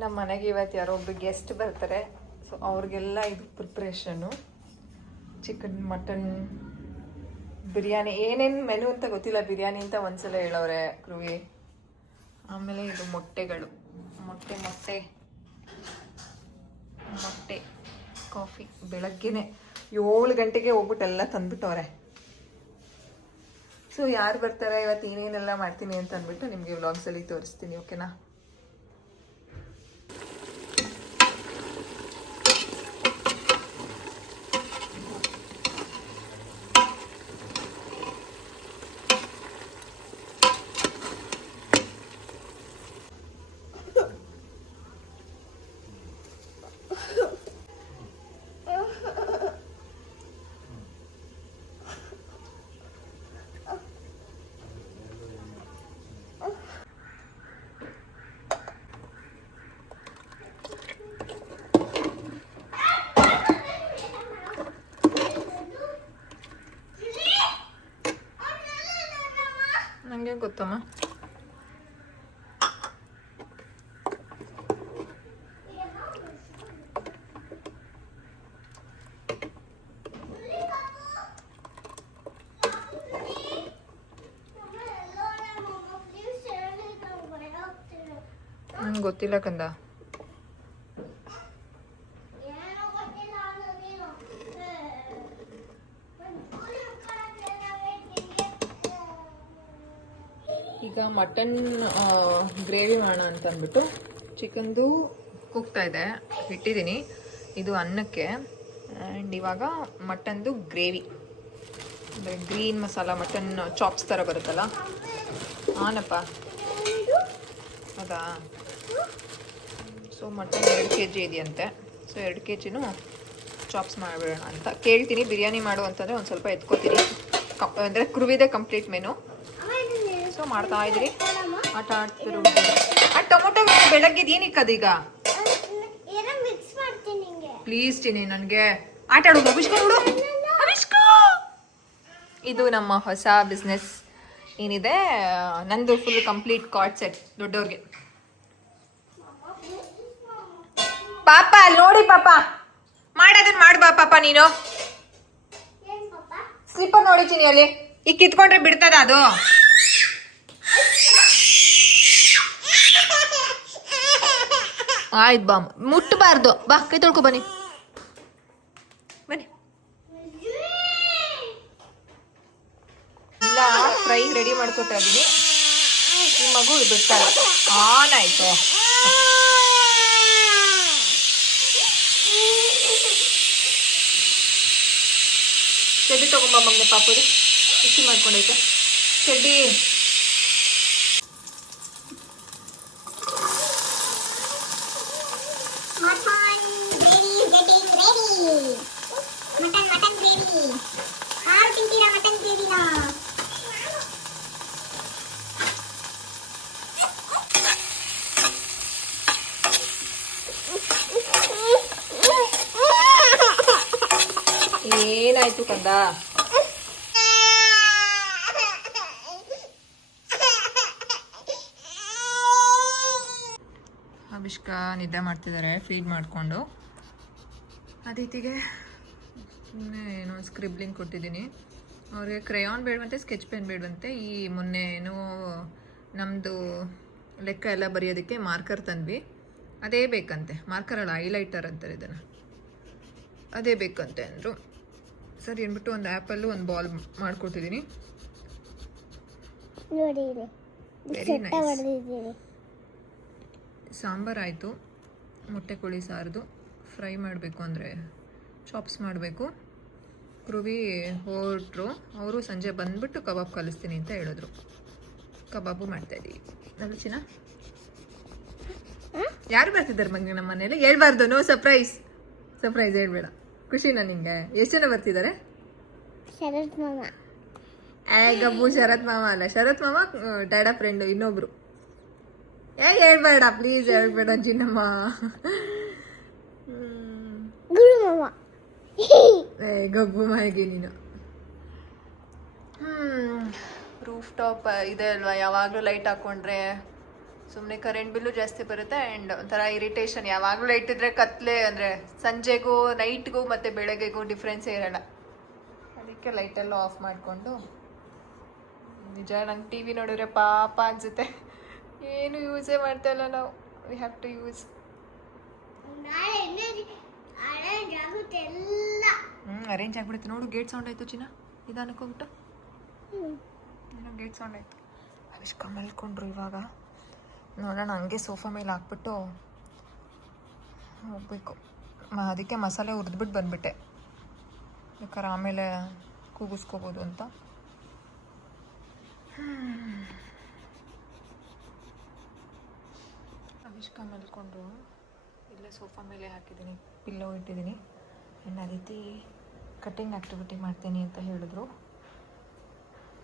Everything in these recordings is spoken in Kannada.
ನಮ್ಮ ಮನೆಗೆ ಇವತ್ತು ಯಾರೋ ಒಬ್ರು ಗೆಸ್ಟ್ ಬರ್ತಾರೆ. ಸೊ ಅವ್ರಿಗೆಲ್ಲ ಇದು ಪ್ರಿಪ್ರೇಷನ್ನು. ಚಿಕನ್, ಮಟನ್, ಬಿರಿಯಾನಿ, ಏನೇನು ಮೆನು ಅಂತ ಗೊತ್ತಿಲ್ಲ. ಬಿರಿಯಾನಿ ಅಂತ ಒಂದ್ಸಲ ಹೇಳೋರೆ ಕ್ರೂವಿ. ಆಮೇಲೆ ಇದು ಮೊಟ್ಟೆಗಳು, ಮೊಟ್ಟೆ, ಕಾಫಿ. ಬೆಳಗ್ಗೆನೆ 7 ಗಂಟೆಗೆ ಹೋಗ್ಬಿಟ್ಟು ಎಲ್ಲ ತಂದ್ಬಿಟ್ಟವ್ರೆ. ಸೊ ಯಾರು ಬರ್ತಾರೆ ಇವತ್ತು ಏನೇನೆಲ್ಲ ಮಾಡ್ತೀನಿ ಅಂತ ಅಂದ್ಬಿಟ್ಟು ನಿಮಗೆ ವ್ಲಾಗ್ಸಲ್ಲಿ ತೋರಿಸ್ತೀನಿ. ಓಕೆನಾ? ನಂಗೆ ಗೊತ್ತಮ್ಮ. ನಂಗೆ ಗೊತ್ತಿಲ್ಲ ಕಂದ. ಈಗ ಮಟನ್ ಗ್ರೇವಿ ಮಾಡೋಣ ಅಂತ ಅಂದ್ಬಿಟ್ಟು ಚಿಕನ್ದು ಕೂಗ್ತಾ ಇದೆ, ಇಟ್ಟಿದ್ದೀನಿ. ಇದು ಅನ್ನಕ್ಕೆ. ಆ್ಯಂಡ್ ಇವಾಗ ಮಟನ್ದು gravy, green masala mutton chops ಥರ ಬರುತ್ತಲ್ಲ. ಹಾನಪ್ಪ, ಹೌದಾ? ಸೊ ಮಟನ್ 2 kg ಇದೆಯಂತೆ. ಸೊ 2 kgನೂ ಚಾಪ್ಸ್ ಮಾಡಿಬಿಡೋಣ ಅಂತ ಕೇಳ್ತೀನಿ. ಬಿರಿಯಾನಿ ಮಾಡು ಅಂತಂದರೆ ಒಂದು ಸ್ವಲ್ಪ ಎತ್ಕೋತೀನಿ. ಅಂದರೆ ಕ್ರೂವಿದೆ ಕಂಪ್ಲೀಟ್ ಮೆನು. ಸೊ ಮಾಡ್ತಾ ಇದ್ದೀರಿ. ಆಟ ಆಡ್ತಿರು. ಆ ಟೊಮೊಟೊ ಬೆಳಗ್ಗೆ ಏನಕ್ಕದೀಗ? ಪ್ಲೀಸ್ ಚಿನಿ, ನನಗೆ ಆಟ ಆಡೋದು. ಅಭಿಷ್ಕಾ, ಇದು ನಮ್ಮ ಹೊಸ ಬಿಸ್ನೆಸ್ ಏನಿದೆ ನಂದು. ಫುಲ್ ಕಂಪ್ಲೀಟ್ ಕಾರ್ಡ್ ಸೆಟ್ ದೊಡ್ಡವ್ರಿಗೆ. ಪಾಪ ಅಲ್ಲಿ ನೋಡಿ, ಪಾಪ ಮಾಡೋದನ್ನ ಮಾಡ್ಬಾ ಪಾಪ ನೀನು. ಸ್ಲಿಪ್ಪರ್ ನೋಡಿ ಚಿನಿ, ಅಲ್ಲಿ ಈಗ ಕಿತ್ಕೊಂಡ್ರೆ ಬಿಡ್ತದ ಅದು? ಆಯ್ತು ಬಾ, ಮುಟ್ಟಬಾರ್ದು. ಬಾ, ಕೈ ತೊಳ್ಕೊ ಬನ್ನಿ. ಇಲ್ಲ, ಫ್ರೈ ರೆಡಿ ಮಾಡ್ಕೊತಾ ಇದ್ದೀನಿ. ಈ ಮಗು ಬಿಡ್ತಾರೆ. ಆನ್ ಆಯ್ತು. ಚಡ್ಡಿ ತಗೊಂಬ ಮಗನೆ ಪಾಪುರಿ. ಬಿಸಿ ಮಾಡ್ಕೊಂಡೈತೆ ಚಡ್ಡಿ. ಏನಾಯ್ತು ಕಂದ? ಅಭಿಷ್ಕಾ ನಿದ್ದೆ ಮಾಡ್ತಿದ್ದಾರೆ ಫೀಡ್ ಮಾಡಿಕೊಂಡು. ಅದಿತಿಗೆ ಏನೋ ಸ್ಕ್ರಿಬ್ಲಿಂಗ್ ಕೊಟ್ಟಿದ್ದೀನಿ. ಅವ್ರಿಗೆ ಕ್ರೇಯಾನ್ ಬೇಡವಂತೆ, ಸ್ಕೆಚ್ ಪೆನ್ ಬೇಡವಂತೆ. ಈ ಮೊನ್ನೆ ಏನೋ ನಮ್ಮದು ಲೆಕ್ಕ ಎಲ್ಲ ಬರೆಯೋದಕ್ಕೆ ಮಾರ್ಕರ್ ತಂದ್ವಿ, ಅದೇ ಬೇಕಂತೆ. ಮಾರ್ಕರ್ ಅಲ್ಲ, ಹೈಲೈಟರ್ ಅಂತಾರೆ ಇದನ್ನು. ಅದೇ ಬೇಕಂತೆ ಅಂದರು. ಸರಿ ಅಂದ್ಬಿಟ್ಟು ಒಂದು ಆ್ಯಪಲ್ಲು ಒಂದು ಬಾಲ್ ಮಾಡ್ಕೊಟ್ಟಿದ್ದೀನಿ. Very nice. ಸಾಂಬಾರು ಆಯಿತು. ಮೊಟ್ಟೆ ಕೋಳಿ ಸಾರದು ಫ್ರೈ ಮಾಡಬೇಕು, ಅಂದರೆ ಚಾಪ್ಸ್ ಮಾಡಬೇಕು. ಕ್ರೂವಿ ಹೊರಟ್ರು. ಅವರು ಸಂಜೆ ಬಂದುಬಿಟ್ಟು ಕಬಾಬ್ ಕಲಿಸ್ತೀನಿ ಅಂತ ಹೇಳಿದ್ರು. ಕಬಾಬು ಮಾಡ್ತಾಯಿದ್ದೀವಿ. ಅಲ್ಲ ಚಿನ್ನ? ಯಾರು ಬರ್ತಿದ್ದಾರೆ ಮಂಗ ನಮ್ಮ ಮನೇಲಿ? ಹೇಳ್ಬಾರ್ದು. No surprise. ಸರ್ಪ್ರೈಸ್ ಹೇಳ್ಬೇಡ. ಖುಷಿನಾ ನಿಂಗೆ? ಎಷ್ಟು ಜನ ಬರ್ತಿದ್ದಾರೆ? ಶರತ್ ಮಾಮ. ಗಬ್ಬು ಶರತ್ ಮಾಮ ಅಲ್ಲ, ಶರತ್ ಮಾಮ ಡ್ಯಾಡಾ ಫ್ರೆಂಡು ಇನ್ನೊಬ್ರು. ಹೇಳ್ಬೇಡ ಪ್ಲೀಸ್, ಹೇಳ್ಬೇಡ ಚಿನ್ನಮ್ಮ. ಗಬ್ಬು ಮಾಗೆ ನೀನು. ರೂಫ್ ಟಾಪ್ ಇದೆ ಅಲ್ವಾ, ಯಾವಾಗಲೂ ಲೈಟ್ ಹಾಕ್ಕೊಂಡ್ರೆ ಸುಮ್ಮನೆ ಕರೆಂಟ್ ಬಿಲ್ಲು ಜಾಸ್ತಿ ಬರುತ್ತೆ ಆ್ಯಂಡ್ ಒಂಥರ ಇರಿಟೇಷನ್. ಯಾವಾಗಲೂ ಲೈಟ್ ಇದ್ದರೆ ಕತ್ಲೆ ಅಂದರೆ ಸಂಜೆಗೂ ನೈಟ್ಗೂ ಮತ್ತು ಬೆಳಗ್ಗೆಗೂ ಡಿಫ್ರೆನ್ಸೇ ಇರೋಲ್ಲ. ಅದಕ್ಕೆ ಲೈಟೆಲ್ಲ ಆಫ್ ಮಾಡಿಕೊಂಡು ನಿಜ ನಂಗೆ ಟಿ ವಿ ನೋಡಿದ್ರೆ ಪಾಪ ಅನಿಸುತ್ತೆ. ಏನು ಯೂಸೇ ಮಾಡ್ತಾಯಿಲ್ಲ ನಾವು. We have to use. Arrange ಆಗ್ಬಿಡುತ್ತೆ ನೋಡು. ಗೇಟ್ ಸೌಂಡ್ ಆಯಿತು ಚಿನ್ನ, ನಿಧಾನಕ್ಕೆ ಹೋಗ್ಬಿಟ್ಟು. ಏನೋ ಗೇಟ್ ಸೌಂಡ್ ಆಯಿತು. ಅವಿಷ್ಕ ಮಲ್ಕೊಂಡ್ರು ಇವಾಗ. ನೋಡೋಣ, ಹಂಗೆ ಸೋಫಾ ಮೇಲೆ ಹಾಕ್ಬಿಟ್ಟು ಹೋಗ್ಬೇಕು. ಅದಕ್ಕೆ ಮಸಾಲೆ ಹುರಿದ್ಬಿಟ್ಟು ಬಂದುಬಿಟ್ಟೆ, ಬೇಕಾದ್ರೆ ಆಮೇಲೆ ಕೂಗಿಸ್ಕೋಬೋದು ಅಂತ. ಅವಿಷ್ಕ ಮಲ್ಕೊಂಡ್ರು. ಇಲ್ಲೇ ಸೋಫಾ ಮೇಲೆ ಹಾಕಿದ್ದೀನಿ, ಪಿಲ್ಲೋ ಇಟ್ಟಿದ್ದೀನಿ. ಇನ್ನು ಆ ರೀತಿ ಕಟ್ಟಿಂಗ್ ಆ್ಯಕ್ಟಿವಿಟಿ ಮಾಡ್ತೀನಿ ಅಂತ ಹೇಳಿದ್ರು,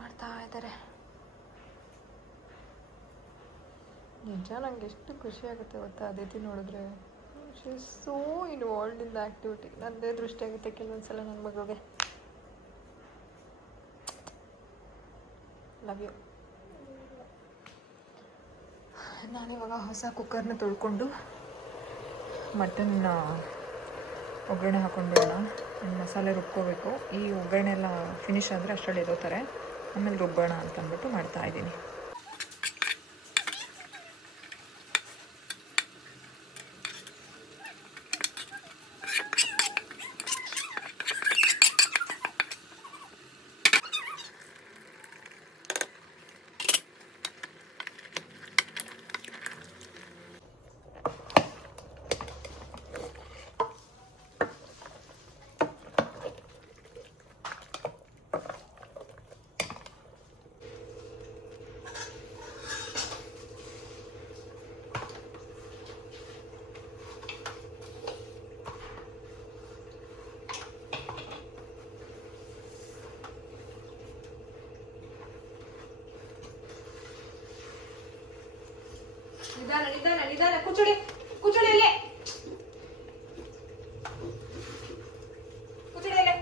ಮಾಡ್ತಾ ಇದ್ದಾರೆ. ನಿಜ ನಂಗೆ ಎಷ್ಟು ಖುಷಿ ಆಗುತ್ತೆ ಗೊತ್ತಾ ಅದಿತಿ ನೋಡಿದ್ರೆ. She is so involved in the activity. ನನ್ನದೇ ದೃಷ್ಟಿ ಆಗುತ್ತೆ ಕೆಲವೊಂದ್ಸಲ ನನ್ನ ಮಗಳಿಗೆ. Love you. ನಾನಿವಾಗ ಹೊಸ ಕುಕ್ಕರ್ನ ತೊಳ್ಕೊಂಡು ಮಟನ್ ಒಗ್ಗರಣೆ ಹಾಕ್ಕೊಂಡ್ಬಿಡೋಣ. ಮಸಾಲೆ ರುಬ್ಕೋಬೇಕು. ಈ ಒಗ್ಗರಣೆ ಎಲ್ಲ ಫಿನಿಶ್ ಆದರೆ ಅಷ್ಟರಲ್ಲಿ ಎದೋತಾರೆ, ಆಮೇಲೆ ರುಬ್ಬೋಣ ಅಂತ ಅಂದ್ಬಿಟ್ಟು ಮಾಡ್ತಾಯಿದ್ದೀನಿ. ನಿಧಾನ ನಿಧಾನ ನಿಧಾನ. ಕುಚುಳಿ ಕುಚುಳಿ ಇಲ್ಲೇ, ಕುಚುಳಿ ಇಲ್ಲೇ.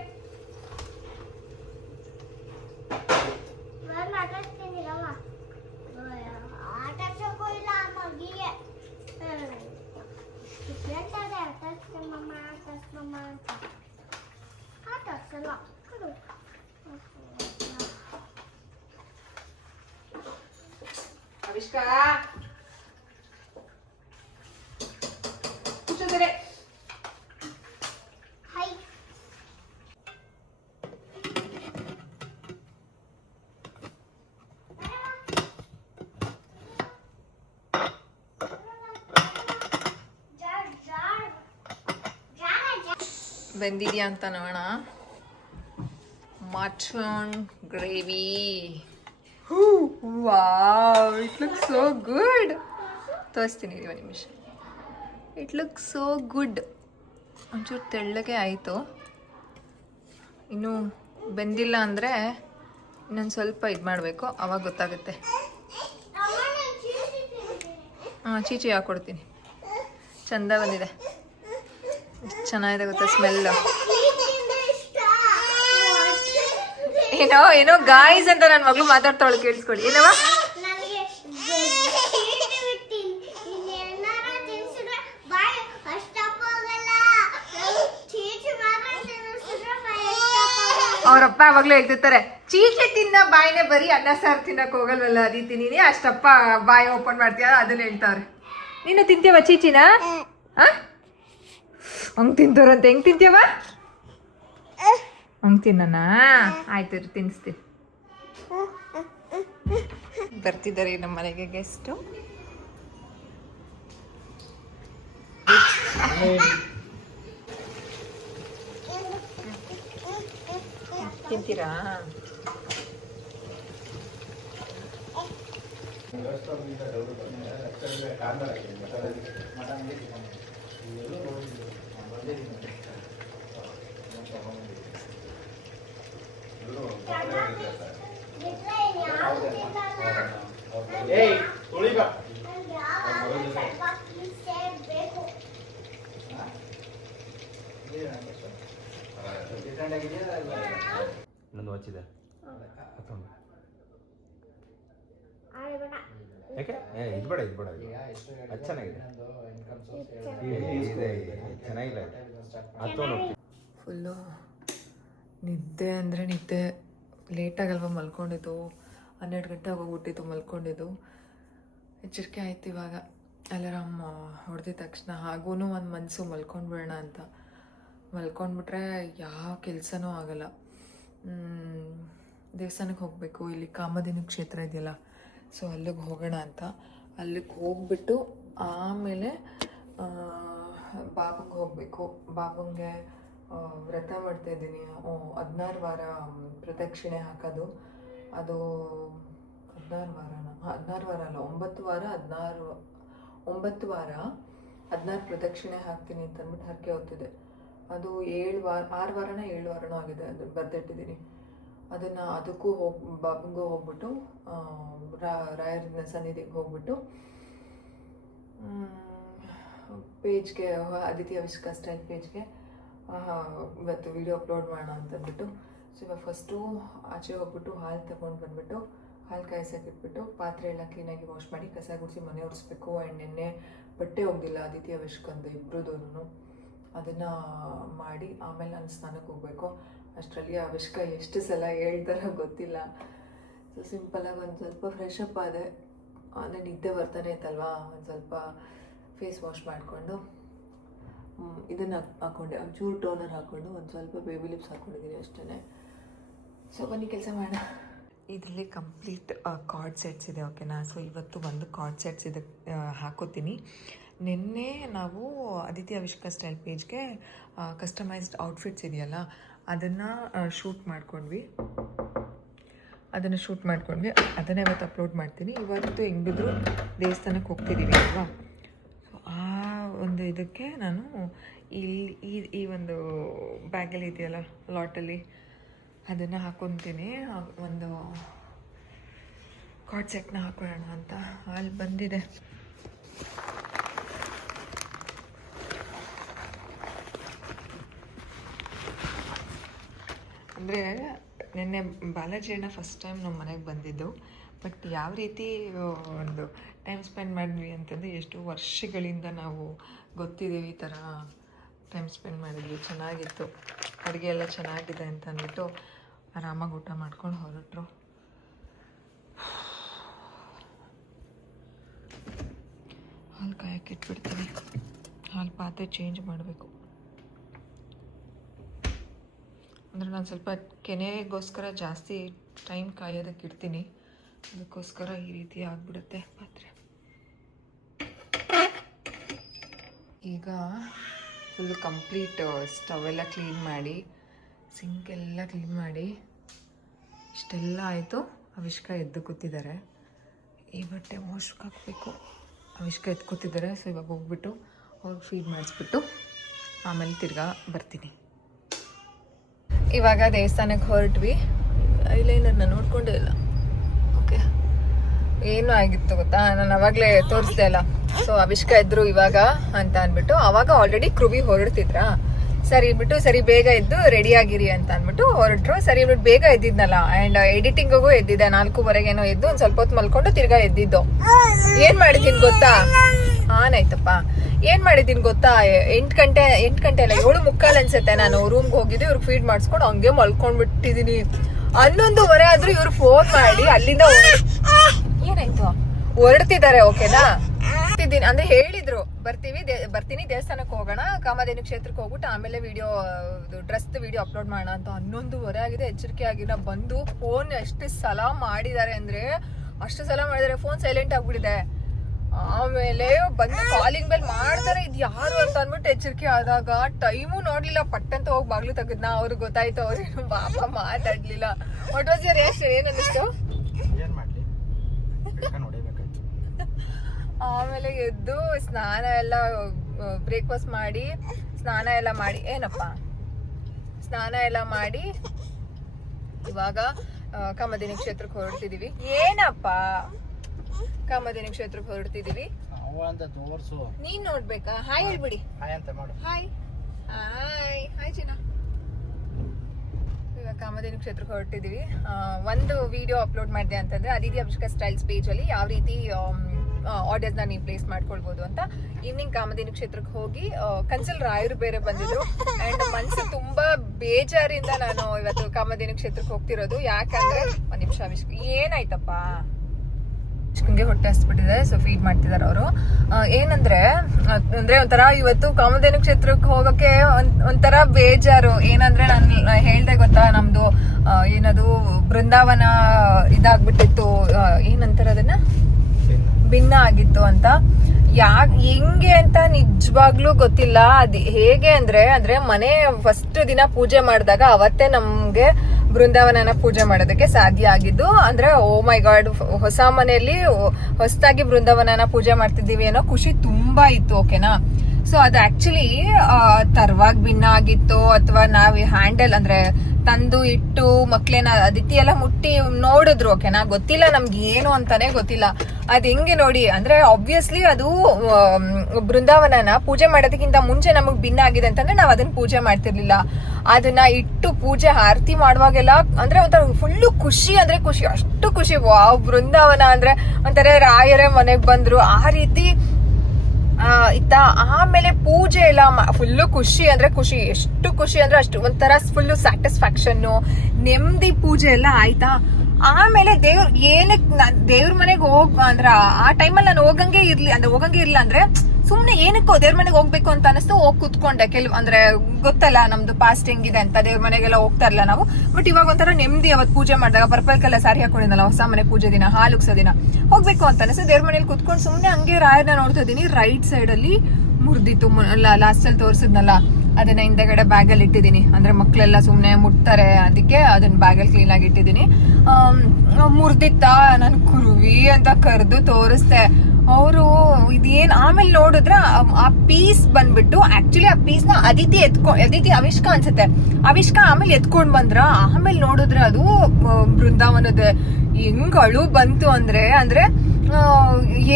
ಅವಿಷ್ಕ ಕುಚುಳಿ. ಬೆಂದಿದೆಯಾ ಅಂತ ನೋಡೋಣ. Mutton gravy. Wow, it look so good. ತೋರಿಸ್ತೀನಿ ಒಂದು ನಿಮಿಷ. It look so good. ಒಂಚೂರು ತೆಳ್ಳಗೆ ಆಯಿತು. ಇನ್ನೂ ಬೆಂದಿಲ್ಲ ಅಂದರೆ ಇನ್ನೊಂದು ಸ್ವಲ್ಪ ಇದು ಮಾಡಬೇಕು, ಆವಾಗ ಗೊತ್ತಾಗುತ್ತೆ. ಹಾಂ, ಚೀಚಿ ಹಾಕ್ಕೊಡ್ತೀನಿ. ಚೆಂದ ಬಂದಿದೆ, ಚೆನ್ನಾಗಿದೆ ಗೊತ್ತಾ ಸ್ಮೆಲ್ಲು. ಏನೋ ಏನೋ ಗಾಯ್ಸ್ ಅಂತ ನನ್ನ ಮಗಳು ಮಾತಾಡ್ತಾವಳು, ಕೇಳಿಸ್ಕೊಡಿ. ಏನವ ಅವರಪ್ಪ ಅವಾಗ್ಲೂ ಹೇಳ್ತಿರ್ತಾರೆ, ಚೀಚೆ ತಿನ್ನ ಬಾಯಿನೇ ಬರೀ ಅನ್ನ ಸಾರು ತಿನ್ನಕ್ ಹೋಗಲ್ವಲ್ಲ ಅದಿತಿ, ನೀನೇ ಅಷ್ಟಪ್ಪ ಬಾಯಿ ಓಪನ್ ಮಾಡ್ತೀಯ, ಅದನ್ನ ಹೇಳ್ತಾವ್ರೆ. ನೀನು ತಿಂತೀಯವ ಚೀಚಿನ? ಹಂಗ್ ತಿಂತಾರಂತೆ. ಹೆಂಗ್ ತಿಂತೀಯವ? ಹಂಗ್ ತಿನ್ನಣ? ಆಯ್ತು ರೀ, ತಿನ್ನಿಸ್ತೀನಿ. ಬರ್ತಿದ್ದಾರೆ ನಮ್ಮ ಮನೆಗೆ ಗೆಸ್ಟು. ತಿಂತೀರಾ? ಇನ್ನೊಂದು ವಚ್ಚಿದೆ ಯಾಕೆ ಇದು ಬೇಡ ಇದು ಚೆನ್ನಾಗಿದೆ ಚೆನ್ನಾಗಿಲ್ಲ ಫುಲ್ಲು ನಿದ್ದೆ ಅಂದರೆ ನಿದ್ದೆ ಲೇಟಾಗಲ್ವ ಮಲ್ಕೊಂಡಿದ್ದು 12 ಗಂಟೆ ಹೋಗ್ಬಿಟ್ಟಿತ್ತು ಮಲ್ಕೊಂಡಿದ್ದು. ಎಚ್ಚರಿಕೆ ಆಯ್ತು ಇವಾಗ ಅಲಾರಾಮ್ ಹೊಡೆದಿದ ತಕ್ಷಣ. ಹಾಗೂ ಒಂದು ಮನಸ್ಸು ಮಲ್ಕೊಂಡ್ಬಿಡೋಣ ಅಂತ ಮಲ್ಕೊಂಡ್ಬಿಟ್ರೆ ಯಾವ ಕೆಲಸನೂ ಆಗಲ್ಲ. ದೇವಸ್ಥಾನಕ್ಕೆ ಹೋಗಬೇಕು, ಇಲ್ಲಿ ಕಾಮಧೇನು ಕ್ಷೇತ್ರ ಇದೆಯಲ್ಲ, ಸೊ ಅಲ್ಲಿಗೆ ಹೋಗೋಣ ಅಂತ. ಅಲ್ಲಿಗೆ ಹೋಗ್ಬಿಟ್ಟು ಆಮೇಲೆ ಬಾಬಂಗೆ ಹೋಗಬೇಕು. ಬಾಬಂಗೆ ವ್ರತ ಮಾಡ್ತಾಯಿದ್ದೀನಿ, 16 ವಾರ ಪ್ರದಕ್ಷಿಣೆ ಹಾಕೋದು. ಅದು 16 ವಾರನ 16 ವಾರ ಅಲ್ಲ 9 ವಾರ 9 ವಾರ 16 ಪ್ರದಕ್ಷಿಣೆ ಹಾಕ್ತೀನಿ ಅಂತ ಅಂದ್ಬಿಟ್ಟು ಹರಕೆ ಹೊತ್ತಿದೆ. ಅದು 7 ವಾರ 6 ವಾರನ 7 ವಾರನೂ ಆಗಿದೆ, ಅದು ಬರ್ದಿಟ್ಟಿದ್ದೀನಿ. ಅದಕ್ಕೂ ಬಾಬಂಗೂ ಹೋಗ್ಬಿಟ್ಟು ರಾಯರ ಸನ್ನಿಧಿಗೆ ಹೋಗ್ಬಿಟ್ಟು ಪೇಜ್ಗೆ ಅದಿತಿ ಅವಿಷ್ಕಾ ಸ್ಟೈಲ್ ಪೇಜ್ಗೆ ಇವತ್ತು ವಿಡಿಯೋ ಅಪ್ಲೋಡ್ ಮಾಡೋಣ ಅಂತಂದ್ಬಿಟ್ಟು. ಸೊ ಇವಾಗ ಫಸ್ಟು ಆಚೆ ಹೋಗ್ಬಿಟ್ಟು ಹಾಲು ತಗೊಂಡು ಬಂದುಬಿಟ್ಟು ಹಾಲು ಕಾಯಿಸೋಕೆ ಇಟ್ಬಿಟ್ಟು ಪಾತ್ರೆ ಎಲ್ಲ ಕ್ಲೀನಾಗಿ ವಾಶ್ ಮಾಡಿ ಕಸ ಗುಡಿಸಿ ಮನೆ ಒರೆಸ್ಬೇಕು. ಆ್ಯಂಡ್ ನೆನ್ನೆ ಬಟ್ಟೆ ಹೋಗಿಲ್ಲ ಅದಿತಿ ಅವಿಷ್ಕಂದು ಇಬ್ಬರದೂ, ಅದನ್ನು ಮಾಡಿ ಆಮೇಲೆ ನಾನು ಸ್ನಾನಕ್ಕೆ ಹೋಗಬೇಕು. ಅಷ್ಟರಲ್ಲಿ ಅವಿಷ್ಕ ಎಷ್ಟು ಸಲ ಹೇಳ್ತಾರೋ ಗೊತ್ತಿಲ್ಲ. ಸೊ ಸಿಂಪಲಾಗಿ ಒಂದು ಸ್ವಲ್ಪ ಫ್ರೆಶ್ ಅಪ್ ಆದೆ. ಅಂದರೆ ನಿದ್ದೆ ಬರ್ತಾನೆ ಇತ್ತಲ್ವಾ, ಒಂದು ಸ್ವಲ್ಪ ಫೇಸ್ ವಾಶ್ ಮಾಡಿಕೊಂಡು ಇದನ್ನು ಹಾಕ್ಕೊಂಡೆ, ಒಂಚೂರು ಟೋನರ್ ಹಾಕ್ಕೊಂಡು ಒಂದು ಸ್ವಲ್ಪ ಬೇಬಿ ಲಿಪ್ಸ್ ಹಾಕ್ಕೊಂಡಿದ್ದೀನಿ ಅಷ್ಟೇ. ಸೊ ಬನ್ನಿ ಕೆಲಸ ಮಾಡೋಣ. ಇದರಲ್ಲಿ ಕಂಪ್ಲೀಟ್ ಕಾರ್ಡ್ ಸೆಟ್ಸ್ ಇದೆ, ಓಕೆನಾ. ಸೊ ಇವತ್ತು ಒಂದು ಕಾರ್ಡ್ ಸೆಟ್ಸ್ ಇದೆ ಹಾಕೋತೀನಿ. ನಿನ್ನೆ ನಾವು ಅದಿತಿ ಅವಿಷ್ಕಾ ಸ್ಟೈಲ್ ಪೇಜ್ಗೆ ಕಸ್ಟಮೈಸ್ಡ್ ಔಟ್ಫಿಟ್ಸ್ ಇದೆಯಲ್ಲ ಅದನ್ನು ಶೂಟ್ ಮಾಡ್ಕೊಂಡ್ವಿ. ಅದನ್ನೇ ಇವತ್ತು ಅಪ್ಲೋಡ್ ಮಾಡ್ತೀನಿ. ಇವತ್ತು ಹೆಂಗಿದ್ರು ದೇವಸ್ಥಾನಕ್ಕೆ ಹೋಗ್ತಿದ್ದೀವಿ ಅಲ್ವಾ. ಸೊ ಆ ಒಂದು ಇದಕ್ಕೆ ನಾನು ಈ ಒಂದು ಬ್ಯಾಗಲ್ಲಿ ಇದೆಯಲ್ಲ ಲಾಟಲ್ಲಿ ಅದನ್ನು ಹಾಕ್ಕೊತೀನಿ. ಒಂದು ಕಾರ್ಡ್ ಸೆಟ್ನ ಹಾಕೊಳ್ಳೋಣ ಅಂತ ಅಲ್ಲಿ ಬಂದಿದೆ. ಅಂದರೆ ನಿನ್ನೆ ಬಾಲಾಜಿ ಅಣ್ಣ ಫಸ್ಟ್ ಟೈಮ್ ನಮ್ಮ ಮನೆಗೆ ಬಂದಿದ್ದು. ಬಟ್ ಯಾವ ರೀತಿ ಒಂದು ಟೈಮ್ ಸ್ಪೆಂಡ್ ಮಾಡಿದ್ವಿ ಅಂತಂದರೆ ಎಷ್ಟು ವರ್ಷಗಳಿಂದ ನಾವು ಗೊತ್ತಿದ್ದೀವಿ, ಈ ಥರ ಟೈಮ್ ಸ್ಪೆಂಡ್ ಮಾಡಿದ್ವಿ. ಚೆನ್ನಾಗಿತ್ತು, ಅಡುಗೆ ಎಲ್ಲ ಚೆನ್ನಾಗಿದೆ ಅಂತ ಅಂದ್ಬಿಟ್ಟು ಆರಾಮಾಗಿ ಊಟ ಮಾಡ್ಕೊಂಡು ಹೊರಟರು. ಹಾಲು ಕಾಯಕ್ಕೆ ಇಟ್ಬಿಡ್ತೀನಿ. ಹಾಲು ಪಾತ್ರೆ ಚೇಂಜ್ ಮಾಡಬೇಕು. ಅಂದರೆ ನಾನು ಸ್ವಲ್ಪ ಕೆನೆಗೋಸ್ಕರ ಜಾಸ್ತಿ ಟೈಮ್ ಕಾಯೋದಕ್ಕೆ ಇಡ್ತೀನಿ, ಅದಕ್ಕೋಸ್ಕರ ಈ ರೀತಿ ಆಗಿಬಿಡುತ್ತೆ ಪಾತ್ರೆ. ಈಗ ಫುಲ್ ಕಂಪ್ಲೀಟ್ ಸ್ಟವ್ ಎಲ್ಲ ಕ್ಲೀನ್ ಮಾಡಿ, ಸಿಂಕ್ ಎಲ್ಲ ಕ್ಲೀನ್ ಮಾಡಿ ಇಷ್ಟೆಲ್ಲ ಆಯಿತು. ಅವಿಷ್ಕ ಎದ್ದು ಕೂತಿದ್ದಾರೆ. ಈ ಬಟ್ಟೆ ವಾಶ್ಗೆ ಹಾಕಬೇಕು. ಅವಿಷ್ಕ ಎದ್ದು ಕೂತಿದ್ದಾರೆ. ಸೊ ಇವಾಗ ಹೋಗ್ಬಿಟ್ಟು ಅವ್ರಿಗೆ ಫೀಡ್ ಮಾಡಿಸ್ಬಿಟ್ಟು ಆಮೇಲೆ ತಿರ್ಗಾ ಬರ್ತೀನಿ. ಇವಾಗ ದೇವಸ್ಥಾನಕ್ಕೆ ಹೊರಟ್ವಿ. ಐಲೈನರ್ ನಾನು ನೋಡ್ಕೊಂಡೇ ಇಲ್ಲ. ಓಕೆ, ಏನು ಆಗಿತ್ತು ಗೊತ್ತಾ, ನಾನು ಅವಾಗಲೇ ತೋರಿಸ್ದೆ ಅಲ್ಲ. ಸೊ ಅವಿಷ್ಕ ಇದ್ರು ಇವಾಗ ಅಂತ ಅಂದ್ಬಿಟ್ಟು, ಅವಾಗ ಆಲ್ರೆಡಿ ಕೃವಿ ಹೊರಡ್ತಿದ್ರಾ. ಸರಿ ಬಿಟ್ಟು ಸರಿ ಬೇಗ ಎದ್ದು ರೆಡಿ ಆಗಿರಿ ಅಂತ ಅಂದ್ಬಿಟ್ಟು ಹೊರಟ್ರು. ಸರಿ ಬಿಟ್ಟು ಬೇಗ ಎದ್ದಿದ್ನಲ್ಲ, ಆ್ಯಂಡ್ ಎಡಿಟಿಂಗಿಗೂ ಎದ್ದಿದ್ದೆ 4:15 ಎದ್ದು ಒಂದು ಸ್ವಲ್ಪ ಹೊತ್ತು ಮಲ್ಕೊಂಡು ತಿರ್ಗಾ ಎದ್ದಿದ್ದು. ಏನು ಮಾಡಿದ್ದೀನಿ ಗೊತ್ತಾ, ಆಯ್ತಪ್ಪ, ಏನು ಮಾಡಿದ್ದೀನಿ ಗೊತ್ತಾ, 8 ಗಂಟೆ ಅಲ್ಲ 7:45 ಅನ್ಸುತ್ತೆ ನಾನು ರೂಮ್ಗೆ ಹೋಗಿದ್ದು. ಇವ್ರಿಗೆ ಫೀಡ್ ಮಾಡಿಸ್ಕೊಂಡು ಹಂಗೆ ಮಲ್ಕೊಂಡ್ಬಿಟ್ಟಿದ್ದೀನಿ. 11:15 ಆದ್ರೂ ಇವ್ರು ಫೋನ್ ಮಾಡಿ ಅಲ್ಲಿಂದ ಏನಾಯ್ತು ಹೊರಡ್ತಿದ್ದಾರೆ. ಓಕೆನಾ, ಅಂದ್ರೆ ಹೇಳಿದ್ರು ಬರ್ತೀನಿ ದೇವಸ್ಥಾನಕ್ಕೆ ಹೋಗೋಣ, ಕಾಮಧೇನು ಕ್ಷೇತ್ರಕ್ಕೆ ಹೋಗ್ಬಿಟ್ಟು ಆಮೇಲೆ ಡ್ರೆಸ್ ವಿಡಿಯೋ ಅಪ್ಲೋಡ್ ಮಾಡೋಣ ಅಂತ. 11:15 ಆಗಿದೆ. ಎಚ್ಚರಿಕೆ ಆಗಿಲ್ಲ. ಬಂದು ಫೋನ್ ಎಷ್ಟು ಸಲ ಮಾಡಿದ್ದಾರೆ ಅಂದ್ರೆ ಅಷ್ಟು ಸಲ ಮಾಡಿದ್ದಾರೆ. ಫೋನ್ ಸೈಲೆಂಟ್ ಆಗ್ಬಿಟ್ಟಿದೆ. ಆಮೇಲೆ ಬಂದು ಕಾಲಿಂಗ್ ಬೆಲ್ ಮಾಡ್ತಾರೆ, ಇದು ಯಾರು ಅಂತ ಅಂದ್ಬಿಟ್ಟು ಎಚ್ಚರಿಕೆ ಆದಾಗ ಟೈಮು ನೋಡ್ಲಿಲ್ಲ, ಪಟ್ಟಂತ ಹೋಗಿ ಬಾಗ್ಲು ತೆಗೆದ್ನ. ಅವ್ರಿಗೆ ಗೊತ್ತಾಯ್ತು, ಅವ್ರೇನು ಪಾಪ ಮಾತಾಡ್ಲಿಲ್ಲ. What was your reaction? ಏನ್ ಅನ್ನಿಸ್ತು? ಆಮೇಲೆ ಎದ್ದು ಸ್ನಾನ ಎಲ್ಲ ಬ್ರೇಕ್ಫಾಸ್ಟ್ ಮಾಡಿ ಸ್ನಾನ ಎಲ್ಲ ಮಾಡಿ ಇವಾಗ ಕಾಮಧೇನು ಕ್ಷೇತ್ರಕ್ಕೆ ಹೊರಡ್ತಿದೀವಿ. ಏನಪ್ಪ ಕಾಮಧೇನು ಕ್ಷೇತ್ರಕ್ಕೆ ಹೊರಡ್ತಿದೀವಿ. ನೀನ್ ನೋಡ್ಬೇಕಾ? ಹಾಯ್ ಹೇಳ್ಬಿಡಿ. ಹಾಯ್ ಚಿನ್ನ. ಇವಾಗ ಕಾಮಧೇನು ಕ್ಷೇತ್ರಕ್ಕೆ ಹೊರಟಿದೀವಿ. ಒಂದು ವಿಡಿಯೋ ಅಪ್ಲೋಡ್ ಮಾಡಿದೆ ಅಂತಂದ್ರೆ ಅದಿತಿ ಅವಿಷ್ಕಾ ಸ್ಟೈಲ್ಸ್ ಪೇಜ್ ಅಲ್ಲಿ ಯಾವ ರೀತಿ ಆಡಿಯೋಸ್ನ ನೀವು ಪ್ಲೇಸ್ ಮಾಡ್ಕೊಳ್ಬೋದು ಅಂತ. ಈವ್ನಿಂಗ್ ಕಾಮಧೇನು ಕ್ಷೇತ್ರಕ್ಕೆ ಹೋಗಿ ಕನ್ಸಲ್ ರಾಯರು ಬೇರೆ ಬಂದಿದ್ರು ಅಂಡ್ ಮನ್ಸು ತುಂಬಾ ಬೇಜಾರಿಂದ ನಾನು ಇವತ್ತು ಕಾಮಧೇನು ಕ್ಷೇತ್ರಕ್ಕೆ ಹೋಗ್ತಿರೋದು. ಯಾಕಂದ್ರೆ ಒಂದ್ ನಿಮಿಷ ಏನಾಯ್ತಪ್ಪ, ಚಿಕ್ಕಂಗೆ ಹೊಟ್ಟೆ ಹಸ್ಬಿಟ್ಟಿದೆ, ಸೊ ಫೀಡ್ ಮಾಡ್ತಿದಾರೆ ಅವರು. ಏನಂದ್ರೆ ಒಂಥರ ಇವತ್ತು ಕಾಮಧೇನು ಕ್ಷೇತ್ರಕ್ಕೆ ಹೋಗಕ್ಕೆ ಒಂಥರ ಬೇಜಾರು. ಏನಂದ್ರೆ ನಾನು ಹೇಳ್ದೆ ಗೊತ್ತಾ, ನಮ್ದು ಏನದು ಬೃಂದಾವನ ಇದಾಗ್ಬಿಟ್ಟಿತ್ತು, ಏನಂತಾರೆ ಅದನ್ನ, ಭಿನ್ನ ಆಗಿತ್ತು ಅಂತ. ಹೆಂಗೆ ಅಂತ ನಿಜವಾಗ್ಲೂ ಗೊತ್ತಿಲ್ಲ. ಅದ್ ಹೇಗೆ ಅಂದ್ರೆ ಮನೆ ಫಸ್ಟ್ ದಿನ ಪೂಜೆ ಮಾಡಿದಾಗ ಅವತ್ತೇ ನಮ್ಗೆ ಬೃಂದಾವನನ ಪೂಜೆ ಮಾಡೋದಕ್ಕೆ ಸಾಧ್ಯ ಆಗಿದ್ದು. ಅಂದ್ರೆ ಓ ಮೈ ಗಾಡ್, ಹೊಸ ಮನೆಯಲ್ಲಿ ಹೊಸದಾಗಿ ಬೃಂದಾವನನ ಪೂಜೆ ಮಾಡ್ತಿದ್ದೀವಿ ಅನ್ನೋ ಖುಷಿ ತುಂಬಾ ಇತ್ತು. ಓಕೆನಾ. ಸೊ ಅದು ಆಕ್ಚುಲಿ ತರವಾಗಿ ಭಿನ್ನ ಆಗಿತ್ತು ಅಥವಾ ನಾವ್ ಹ್ಯಾಂಡಲ್ ಅಂದ್ರೆ ತಂದು ಇಟ್ಟು ಮಕ್ಳೇನ ಅದಿತಿ ಎಲ್ಲ ಮುಟ್ಟಿ ನೋಡಿದ್ರು. ಓಕೆನಾ, ಗೊತ್ತಿಲ್ಲ ನಮ್ಗೆ ಏನು ಅಂತಾನೆ ಗೊತ್ತಿಲ್ಲ. ಅದ್ ಹೆಂಗೆ ನೋಡಿ ಅಂದ್ರೆ ಆಬ್ವಿಯಸ್ಲಿ ಅದು ಬೃಂದಾವನನ ಪೂಜೆ ಮಾಡೋದಕ್ಕಿಂತ ಮುಂಚೆ ನಮಗ್ ಭಿನ್ನ ಆಗಿದೆ ಅಂತಂದ್ರೆ ನಾವ್ ಅದನ್ನ ಪೂಜೆ ಮಾಡ್ತಿರ್ಲಿಲ್ಲ. ಅದನ್ನ ಇಟ್ಟು ಪೂಜೆ ಆರತಿ ಮಾಡುವಾಗೆಲ್ಲ ಅಂದ್ರೆ ಒಂಥರ ಫುಲ್ಲು ಖುಷಿ ಅಂದ್ರೆ ಖುಷಿ, ಅಷ್ಟು ಖುಷಿ. ವಾವ್, ಬೃಂದಾವನ ಅಂದ್ರೆ ಒಂಥರ ರಾಯರೇ ಮನೆಗ್ ಬಂದ್ರು ಆ ರೀತಿ ಇತ್ತ. ಆಮೇಲೆ ಪೂಜೆ ಎಲ್ಲ ಫುಲ್ಲು ಖುಷಿ ಅಂದ್ರೆ ಖುಷಿ, ಎಷ್ಟು ಖುಷಿ ಅಂದ್ರೆ ಅಷ್ಟು ಒಂಥರ ಫುಲ್ಲು ಸ್ಯಾಟಿಸ್ಫ್ಯಾಕ್ಷನ್, ನೆಮ್ಮದಿ ಪೂಜೆ ಎಲ್ಲ ಆಯ್ತಾ. ಆಮೇಲೆ ದೇವ್ರ ಮನೆಗೆ ಅಂದ್ರ ಆ ಟೈಮಲ್ಲಿ ನಾನು ಹೋಗಂಗೆ ಇರ್ಲಿ ಅಂದ್ರೆ ಸುಮ್ನೆ ಏನಕ್ಕೋ ದೇವ್ರ ಮನೆಗೆ ಹೋಗ್ಬೇಕು ಅಂತ ಅನಿಸ್ತು, ಹೋಗಿ ಕುತ್ಕೊಂಡೆ. ಅಂದ್ರೆ ಗೊತ್ತಲ್ಲ ನಮ್ದು ಪಾಸ್ಟ್ ಹೆಂಗಿದೆ ಅಂತ, ದೇವ್ರ ಮನೆಗೆಲ್ಲ ಹೋಗ್ತಾ ಇರಲ್ಲ ನಾವು. ಬಟ್ ಇವಾಗ ಒಂಥರ ನೆಮ್ಮದಿ, ಅವತ್ತು ಪೂಜೆ ಮಾಡಿದಾಗ ಪರ್ಪಲ್ ಕಲರ್ ಸಾರಿ ಹಾಕೊಂಡಿದ್ನಲ್ಲ, ಹೊಸ ಮನೆ ಪೂಜೆ ದಿನ, ಹಾಲುಗ್ಸೋ ದಿನ ಹೋಗ್ಬೇಕು ಅಂತ ಅನಿಸ್ತು. ದೇವ್ರ ಮನೇಲಿ ಕುತ್ಕೊಂಡು ಸುಮ್ನೆ ಹಂಗೆ ರಾಯರ್ನ ನೋಡ್ತಾ ಇದೀನಿ. ರೈಟ್ ಸೈಡ್ ಅಲ್ಲಿ ಮುರ್ದಿತ್ತು, ಲಾಸ್ಟ್ ಅಲ್ಲಿ ತೋರಿಸಿದ್ನಲ್ಲ, ಅದನ್ನ ಹಿಂದೆಗಡೆ ಬ್ಯಾಗಲ್ಲಿ ಇಟ್ಟಿದ್ದೀನಿ. ಅಂದ್ರೆ ಮಕ್ಳೆಲ್ಲ ಸುಮ್ನೆ ಮುಟ್ತಾರೆ, ಅದಕ್ಕೆ ಅದನ್ನ ಬ್ಯಾಗಲ್ಲಿ ಕ್ಲೀನ್ ಆಗಿ ಇಟ್ಟಿದ್ದೀನಿ. ಮುರ್ದಿತ್ತ, ನನ್ ಕುರುವಿ ಅಂತ ಕರೆದು ತೋರಿಸ್ದೆ. ಅವರು ಇದೇನ್ ಆಮೇಲೆ ನೋಡಿದ್ರೆ ಆ ಪೀಸ್ ಬಂದ್ಬಿಟ್ಟು ಆಕ್ಚುಲಿ ಆ ಪೀಸ್ ನ ಅದಿತಿ ಅವಿಷ್ಕಾ ಅನ್ಸುತ್ತೆ, ಅವಿಷ್ಕಾ ಆಮೇಲೆ ಎತ್ಕೊಂಡ್ ಬಂದ್ರ. ಆಮೇಲೆ ನೋಡಿದ್ರೆ ಅದು ಬೃಂದಾವನದ. ಹೆಂಗ್ ಅಳು ಬಂತು ಅಂದ್ರೆ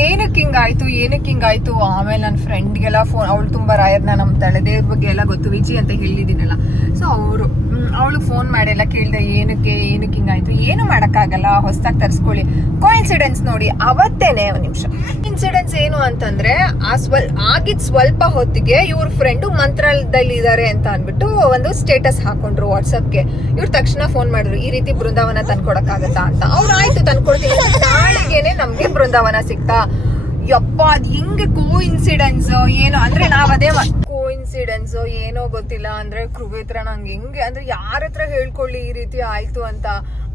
ಏನಕ್ಕೆ ಹಿಂಗಾಯ್ತು. ಆಮೇಲೆ ನನ್ನ ಫ್ರೆಂಡ್ಗೆಲ್ಲ ಫೋನ್, ಅವಳು ತುಂಬಾ ರಾಯರ್ನ ನಂಬ್ತಾಳೆ, ದೇವ್ರ ಬಗ್ಗೆ ಎಲ್ಲ ಗೊತ್ತು, ವಿಜಿ ಅಂತ ಹೇಳಿದ್ದೀನಲ್ಲ. ಸೊ ಅವಳು ಫೋನ್ ಮಾಡಿಲ್ಲ, ಕೇಳ್ದೆ ಏನಕ್ಕೆ ಹಿಂಗಾಯ್ತು. ಏನು ಮಾಡಕ್ಕಾಗಲ್ಲ, ಹೊಸದಾಗಿ ತರಿಸ್ಕೊಳ್ಳಿ. ಕೋಇನ್ಸಿಡೆನ್ಸ್ ನೋಡಿ, ಅವತ್ತೇನೆ ಒಂದ್ ನಿಮಿಷ ಇನ್ಸಿಡೆನ್ಸ್ ಏನು ಅಂತಂದ್ರೆ ಆಗಿದ್ ಸ್ವಲ್ಪ ಹೊತ್ತಿಗೆ ಇವ್ರ ಫ್ರೆಂಡು ಮಂತ್ರಾಲಯದಲ್ಲಿ ಇದಾರೆ ಅಂತ ಅನ್ಬಿಟ್ಟು ಒಂದು ಸ್ಟೇಟಸ್ ಹಾಕೊಂಡ್ರು ವಾಟ್ಸಪ್ಗೆ. ಇವ್ರು ತಕ್ಷಣ ಫೋನ್ ಮಾಡಿದ್ರು, ಈ ರೀತಿ ಬೃಂದಾವನ ತಂದ್ಕೊಡಕ್ಕಾಗತ್ತಾ ಅಂತ. ಅವ್ರು ಆಯ್ತು ತಂದ್ಕೊಡ್ತೀನಿ. ನಾಳೆಗೇನೆ ನಮ್ಗೆ ಬೃಂದಾವನ ಸಿಕ್ತಾ. ಯಪ್ಪ, ಅದ್ ಹಿಂಗೆ ಕೋಇನ್ಸಿಡೆನ್ಸ್ ಏನೋ ಅಂದ್ರೆ ನಾವ್ ಅದೇ ಕೋಇನ್ಸಿಡೆನ್ಸ್ ಏನೋ ಗೊತ್ತಿಲ್ಲ. ಅಂದ್ರೆ ಕೃವೇತ್ರ ನಂಗೆ ಹೆಂಗೆ ಅಂದ್ರೆ ಯಾರ ಹತ್ರ ಹೇಳ್ಕೊಳ್ಳಿ ಈ ರೀತಿ ಆಯ್ತು ಅಂತ.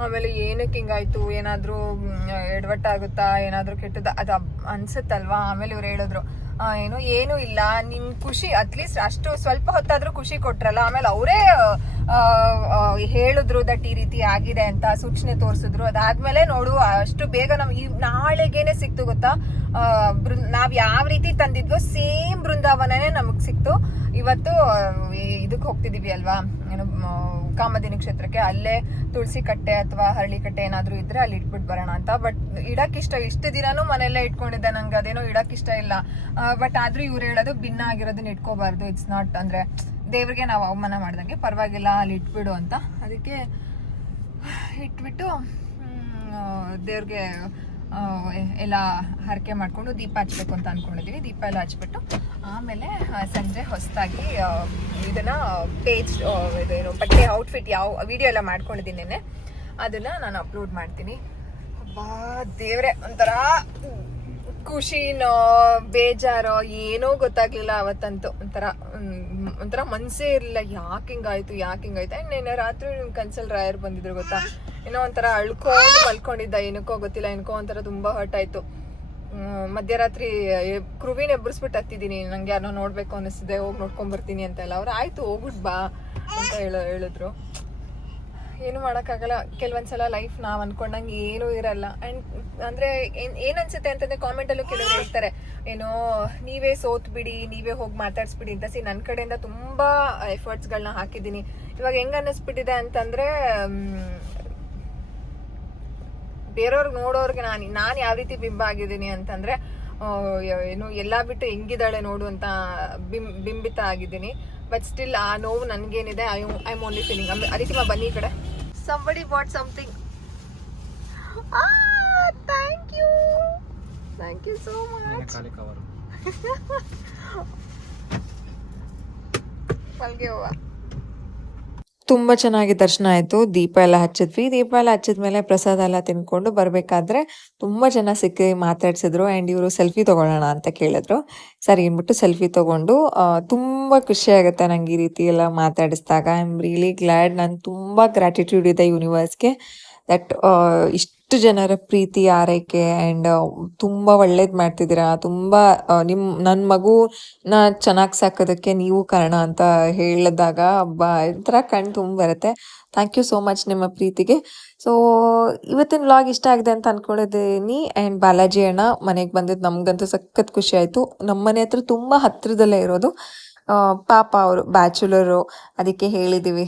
ಆಮೇಲೆ ಏನಕ್ಕೆ ಹಿಂಗಾಯ್ತು, ಏನಾದ್ರೂ ಎಡವಟ್ಟಾಗುತ್ತಾ, ಏನಾದ್ರೂ ಕೆಟ್ಟದ ಅದ ಅನ್ಸುತ್ತಲ್ವಾ. ಆಮೇಲೆ ಇವ್ರು ಹೇಳಿದ್ರು ಏನು ಇಲ್ಲ, ನಿನ್ ಖುಷಿ ಅಟ್ಲೀಸ್ಟ್ ಅಷ್ಟು ಸ್ವಲ್ಪ ಹೊತ್ತಾದ್ರೂ ಖುಷಿ ಕೊಟ್ರಲ್ಲ. ಆಮೇಲೆ ಅವರೇ ಹೇಳಿದ್ರು ದಟ್ ಈ ರೀತಿ ಆಗಿದೆ ಅಂತ, ಸೂಚನೆ ತೋರಿಸಿದ್ರು. ಅದಾದ್ಮೇಲೆ ನೋಡು, ಅಷ್ಟು ಬೇಗ ನಾಳೆಗೇನೆ ಸಿಕ್ತು ಗೊತ್ತಾ. ನಾವ್ ಯಾವ ರೀತಿ ತಂದಿದ್ವೋ ಸೇಮ್ ಬೃಂದಾವನನೇ ನಮಗ್ ಸಿಕ್ತು. ಇವತ್ತು ಇದಕ್ ಹೋಗ್ತಿದೀವಿ ಅಲ್ವಾ, ಏನು ಕಾಮಧೇನು ಕ್ಷೇತ್ರಕ್ಕೆ. ಅಲ್ಲೇ ತುಳಸಿ ಕಟ್ಟೆ ಅಥವಾ ಹರಳಿ ಕಟ್ಟೆ ಏನಾದ್ರು ಇದ್ರೆ ಅಲ್ಲಿ ಇಟ್ಬಿಟ್ಟು ಬರೋಣ ಅಂತ. ಬಟ್ ಇಡಕ್ ಇಷ್ಟು ದಿನಾನು ಮನೆಯಲ್ಲೇ ಇಟ್ಕೊಂಡಿದ್ದೆ, ನಂಗೆ ಅದೇನೋ ಇಡಕ್ ಇಷ್ಟ ಇಲ್ಲ. ಬಟ್ ಆದ್ರೂ ಇವ್ರು ಹೇಳೋದು ಭಿನ್ನ ಆಗಿರೋದನ್ನ ಇಟ್ಕೋಬಾರ್ದು, ಇಟ್ಸ್ ನಾಟ್ ಅಂದ್ರೆ ದೇವ್ರಿಗೆ ನಾವು ಅವಮಾನ ಮಾಡ್ದಂಗೆ, ಪರವಾಗಿಲ್ಲ ಅಲ್ಲಿ ಇಟ್ಬಿಡು ಅಂತ. ಅದಕ್ಕೆ ಇಟ್ಬಿಟ್ಟು ದೇವ್ರಿಗೆ ಎಲ್ಲ ಹರಕೆ ಮಾಡ್ಕೊಂಡು ದೀಪ ಹಚ್ಬೇಕು ಅಂತ ಅನ್ಕೊಂಡಿದೀವಿ. ದೀಪ ಎಲ್ಲ ಹಚ್ಬಿಟ್ಟು ಆಮೇಲೆ ಸಂಜೆ ಹೊಸದಾಗಿ ಇದನ್ನ ಪೇಜ್ ಇದೇನು ಬಟ್ಟೆ ಔಟ್ಫಿಟ್ ಯಾವ ವಿಡಿಯೋ ಎಲ್ಲ ಮಾಡ್ಕೊಂಡಿದ್ದೀನಿ, ಅದನ್ನ ನಾನು ಅಪ್ಲೋಡ್ ಮಾಡ್ತೀನಿ. ಅಬ್ಬಾ ದೇವ್ರೆ, ಒಂಥರ ಖುಷಿನೋ ಬೇಜಾರೋ ಏನೋ ಗೊತ್ತಾಗ್ಲಿಲ್ಲ ಅವತ್ತಂತೂ. ಒಂಥರ ಮನ್ಸೇ ಇರ್ಲಿಲ್ಲ, ಯಾಕೆ ಹಿಂಗಾಯ್ತು. ಅಂಡ್ ನಿನ್ನೆ ರಾತ್ರಿ ಕನ್ಸಲ್ ರಾಯರ್ ಬಂದಿದ್ರು ಗೊತ್ತಾ. ಏನೋ ಒಂಥರ ಅಳ್ಕೊಂಡು ಮಲ್ಕೊಂಡಿದ್ದ, ಏನಕ್ಕೋ ಗೊತ್ತಿಲ್ಲ, ಏನಕ್ಕೋ ಒಂಥರ ತುಂಬಾ ಹರ್ಟ್ ಆಯ್ತು. ಮಧ್ಯರಾತ್ರಿ ಕೃವಿನ ಎಬ್ಬರಿಸ್ಬಿಟ್ಟು ಹತ್ತಿದ್ದೀನಿ, ನಂಗೆ ಯಾರೋ ನೋಡ್ಬೇಕು ಅನಿಸ್ತಿದೆ, ಹೋಗಿ ನೋಡ್ಕೊಂಡ್ ಬರ್ತೀನಿ ಅಂತೆಲ್ಲ. ಅವ್ರು ಆಯ್ತು ಹೋಗ್ಬಿಟ್ ಬಾ ಅಂತ ಹೇಳಿದ್ರು. ಏನು ಮಾಡೋಕ್ಕಾಗಲ್ಲ, ಕೆಲವೊಂದ್ಸಲ ಲೈಫ್ ನಾವ್ ಅನ್ಕೊಂಡಂಗೆ ಏನೂ ಇರಲ್ಲ. ಅಂಡ್ ಅಂದ್ರೆ ಏನ್ ಅನ್ಸುತ್ತೆ ಅಂತಂದ್ರೆ ಕಾಮೆಂಟಲ್ಲೂ ಕೆಲವರು ಹೇಳ್ತಾರೆ, ಏನೋ ನೀವೇ ಸೋತ್ ಬಿಡಿ, ನೀವೇ ಹೋಗಿ ಮಾತಾಡ್ಸ್ಬಿಡಿ ಅಂತ. ನನ್ನ ಕಡೆಯಿಂದ ತುಂಬಾ ಎಫರ್ಟ್ಸ್ಗಳನ್ನ ಹಾಕಿದ್ದೀನಿ. ಇವಾಗ ಹೆಂಗ್ ಅನ್ನಿಸ್ಬಿಟ್ಟಿದೆ ಅಂತಂದ್ರೆ, ಬೇರೆಯವ್ರಿಗೆ ನೋಡೋರ್ಗೆ ನಾನು ಯಾವ ರೀತಿ ಬಿಂಬ ಆಗಿದ್ದೀನಿ ಅಂತಂದ್ರೆ, ಏನು ಎಲ್ಲಾ ಬಿಟ್ಟು ಹೆಂಗಿದ್ದಾಳೆ ನೋಡು ಅಂತ ಬಿಂಬಿತ ಆಗಿದ್ದೀನಿ. ಬಟ್ ಸ್ಟಿಲ್ ಆ ನೋವು ನನ್ಗೇನಿದೆ, ಐ ಆಮ್ ಓನ್ಲಿ ಫೀಲಿಂಗ್. ಅದಕ್ಕೆ ಬನ್ನಿ ಈ ಕಡೆ. Somebody bought something. Thank you. Thank you so much. ಖಾಲಿ ಕವರು. ಮಲ್ಗೆ ಹೂವ. ತುಂಬ ಚೆನ್ನಾಗಿ ದರ್ಶನ ಆಯಿತು. ದೀಪ ಎಲ್ಲ ಹಚ್ಚಿದ್ವಿ. ದೀಪ ಎಲ್ಲ ಹಚ್ಚಿದ್ಮೇಲೆ ಪ್ರಸಾದ ಎಲ್ಲ ತಿನ್ಕೊಂಡು ಬರಬೇಕಾದ್ರೆ ತುಂಬ ಜನ ಸಿಕ್ಕಿ ಮಾತಾಡ್ಸಿದ್ರು. ಆ್ಯಂಡ್ ಇವರು ಸೆಲ್ಫಿ ತೊಗೊಳ್ಳೋಣ ಅಂತ ಕೇಳಿದ್ರು. ಸರಿ ಅಂದ್ಬಿಟ್ಟು ಸೆಲ್ಫಿ ತೊಗೊಂಡು ತುಂಬ ಖುಷಿ ಆಗುತ್ತೆ ನಂಗೆ ಈ ರೀತಿ ಎಲ್ಲ ಮಾತಾಡಿಸಿದಾಗ. I am really glad. ನಾನು ತುಂಬ ಗ್ರ್ಯಾಟಿಟ್ಯೂಡ್ ಇದೆ ಯೂನಿವರ್ಸ್ಗೆ ದಟ್ ಇಷ್ಟು ಜನರ ಪ್ರೀತಿ ಆರೈಕೆ ಆ್ಯಂಡ್ ತುಂಬ ಒಳ್ಳೇದು ಮಾಡ್ತಿದ್ದೀರಾ. ತುಂಬ ನನ್ನ ಮಗುನ ಚೆನ್ನಾಗಿ ಸಾಕೋದಕ್ಕೆ ನೀವು ಕಾರಣ ಅಂತ ಹೇಳಿದಾಗ ಒಂಥರ ಕಣ್ಣು ತುಂಬ ಬರುತ್ತೆ. ಥ್ಯಾಂಕ್ ಯು ಸೋ ಮಚ್ ನಿಮ್ಮ ಪ್ರೀತಿಗೆ. ಸೊ ಇವತ್ತಿನ ವ್ಲಾಗ್ ಇಷ್ಟ ಆಗಿದೆ ಅಂತ ಅಂದ್ಕೊಂಡಿದ್ದೀನಿ. ಆ್ಯಂಡ್ ಬಾಲಾಜಿ ಅಣ್ಣ ಮನೆಗೆ ಬಂದಿದ್ದು ನಮಗಂತೂ ಸಖತ್ ಖುಷಿ ಆಯಿತು. ನಮ್ಮ ಮನೆ ಹತ್ರ ತುಂಬ ಹತ್ತಿರದಲ್ಲೇ ಇರೋದು. ಪಾಪ ಅವರು ಬ್ಯಾಚುಲರು, ಅದಕ್ಕೆ ಹೇಳಿದ್ದೀವಿ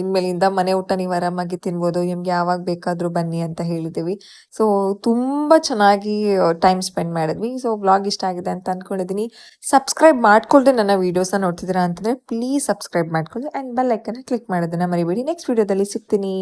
ಇನ್ಮೇಲಿಂದ ಮನೆ ಊಟ ನೀವು ಆರಾಮಾಗಿ ತಿನ್ಬೋದು, ನಿಮ್ಗೆ ಯಾವಾಗ ಬೇಕಾದರೂ ಬನ್ನಿ ಅಂತ ಹೇಳಿದ್ದೀವಿ. ಸೊ ತುಂಬ ಚೆನ್ನಾಗಿ ಟೈಮ್ ಸ್ಪೆಂಡ್ ಮಾಡಿದ್ವಿ. ಸೊ ವ್ಲಾಗ್ ಇಷ್ಟ ಆಗಿದೆ ಅಂತ ಅಂದ್ಕೊಂಡಿದ್ದೀನಿ. ಸಬ್ಸ್ಕ್ರೈಬ್ ಮಾಡ್ಕೊಳ್ದೆ ನನ್ನ ವೀಡಿಯೋಸ್ನ ನೋಡ್ತಿದ್ದೀರಾ ಅಂತಂದರೆ ಪ್ಲೀಸ್ ಸಬ್ಸ್ಕ್ರೈಬ್ ಮಾಡ್ಕೊಳ್ಳಿ ಆ್ಯಂಡ್ ಬೆಲ್ ಐಕನ್ನ ಕ್ಲಿಕ್ ಮಾಡೋದನ್ನು ಮರಿಬೇಡಿ. ನೆಕ್ಸ್ಟ್ ವೀಡಿಯೋದಲ್ಲಿ ಸಿಗ್ತೀನಿ.